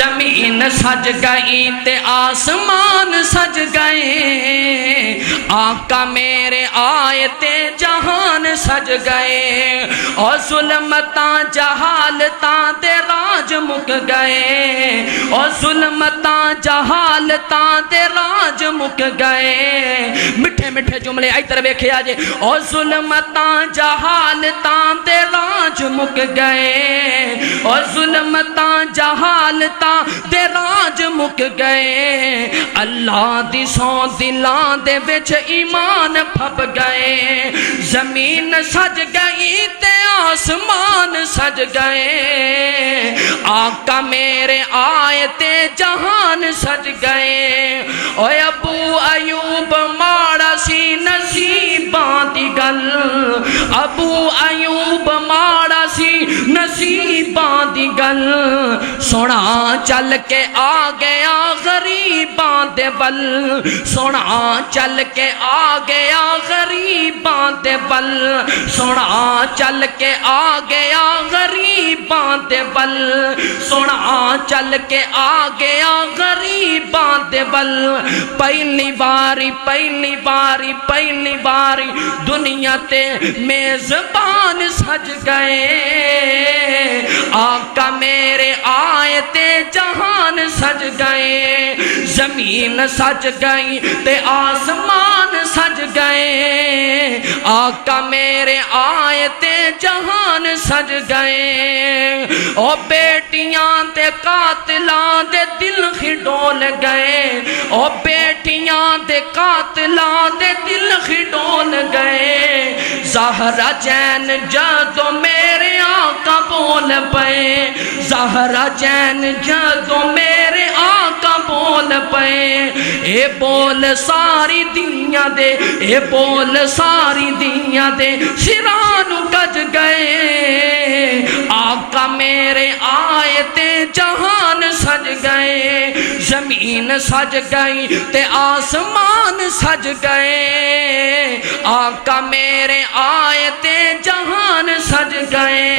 زمین سج گئی تے آسمان سج گئے آقا میرے آئے تے جہان سج گئے اور ظلمتاں جہالتاں دے راج مک گئے اور ظلمتاں جہالتاں دے راج مک گئے مٹھے مٹھے جملے ادھر ویکھیا جے اور ظلمتاں جہالتاں دے راج مک گئے اور ظلمتاں جہالتاں دے راج مک گئے اللہ دی سو دلاں دے وچ ایمان پھپ گئے زمین سج گئی تے آسمان سج گئے آقا میرے آئے تے جہان سج گئے اوے ابو ایوب ماڑا سی نصیباں دی گل ابو ایوب ماڑا سی نصیباں دی گل سونا چل کے آ گیا غریباں دے بل سونا چل کے آ گیا غریباں دے بل سونا چل کے آ گیا غریباں دے بل سونا چل کے آ گیا غریباں دے بل پہلی باری دنیا تے میزبان سج گئے آقا میرے آئے تے جہان سج گئے زمین سج گئی تے آسمان سج گئے آقا میرے آئے تے جہان سج گئے او بیٹیاں تے قاتلاں دے دل کھڈول گئے او بیٹیاں تے قاتلاں دے دل کھڈول گئے زہرا جین جدو میرے آقا بول پئے زہرا جین جدو میرے آقا بول پئے اے بول ساری دنیا دے اے بول ساری دنیا دے سرانو گج گئے آقا میرے آئے تے جہان سج گئے زمین سج گئی تے آسمان سج گئے آقا میرے آئے تے